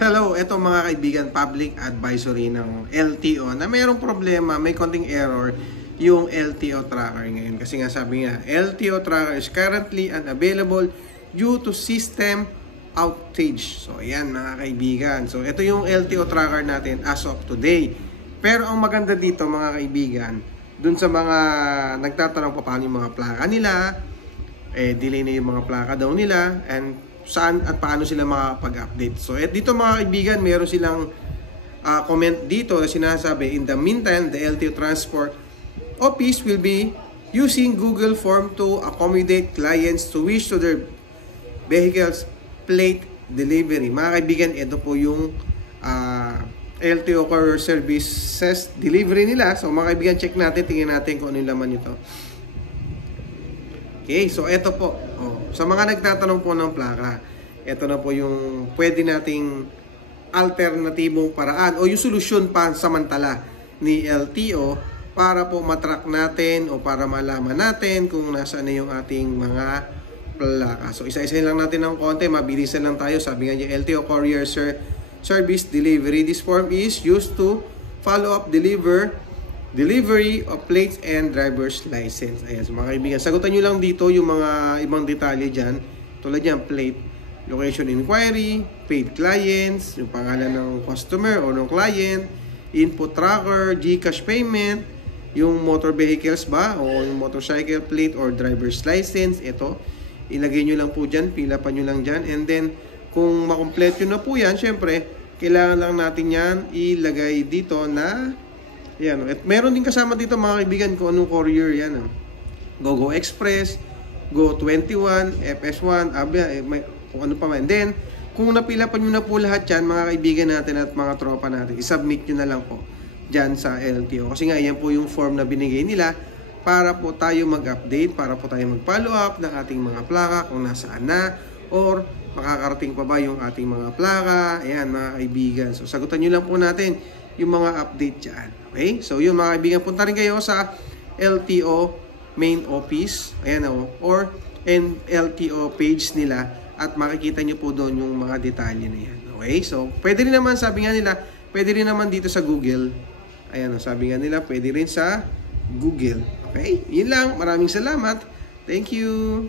Hello, eto mga kaibigan, public advisory ng LTO na mayroong problema, may konting error yung LTO tracker ngayon. Kasi nga sabi nga, LTO tracker is currently unavailable due to system outage. So ayan mga kaibigan. So ito yung LTO tracker natin as of today. Pero ang maganda dito mga kaibigan, dun sa mga nagtatanong pa paano yung mga plaka nila, delay na yung mga plaka daw nila, and saan at paano sila makapag-update. So dito mga kaibigan, meron silang comment dito na sinasabi, in the meantime, the LTO Transport Office will be using Google Form to accommodate clients to wish to their vehicles plate delivery. Mga kaibigan, ito po yung LTO Courier Services delivery nila. So mga kaibigan, check natin, tingnan natin kung ano yung laman nito. Okay, so ito po. Sa mga nagtatanong po ng plaka, ito na po yung pwede nating alternatibong paraan o yung solusyon pa samantala ni LTO para po matrack natin o para malaman natin kung nasaan na yung ating mga plaka. So isa-isa lang natin ng konti, mabilisan lang tayo. Sabi nga niya, LTO Courier Service Delivery. This form is used to follow up delivery of plates and driver's license. Ayan, so mga kaibigan, sagutan nyo lang dito yung mga ibang detalye dyan. Tulad yan, plate, location inquiry, paid clients, yung pangalan ng customer o ng client, input tracker, GCash payment, yung motor vehicles ba, o yung motorcycle plate or driver's license. Ito, ilagay nyo lang po dyan, pila pa nyo lang dyan. And then, kung makompleto na po yan, syempre, kailangan lang natin yan ilagay dito na yan. At meron din kasama dito mga kaibigan kung anong courier yan. GoGo Express, Go21, FS1, kung ano pa man. Then, kung napila pa nyo na po lahat yan, mga kaibigan natin at mga tropa natin, isubmit nyo na lang po dyan sa LTO. Kasi nga, yan po yung form na binigay nila para po tayo mag-update, para po tayo mag-follow up ng ating mga plaka kung nasaan na, or makakarating pa ba yung ating mga plaka. Ayan mga kaibigan. So, sagutan nyo lang po natin yung mga update dyan. Okay? So, yun mga kaibigan, punta rin kayo sa LTO main office, ayan or LTO page nila at makikita nyo po doon yung mga detalye na yan. Okay? So, pwede rin naman, sabi nga nila, pwede rin naman dito sa Google. Ayan, sabi nga nila, pwede rin sa Google. Okay? Yun lang. Maraming salamat. Thank you.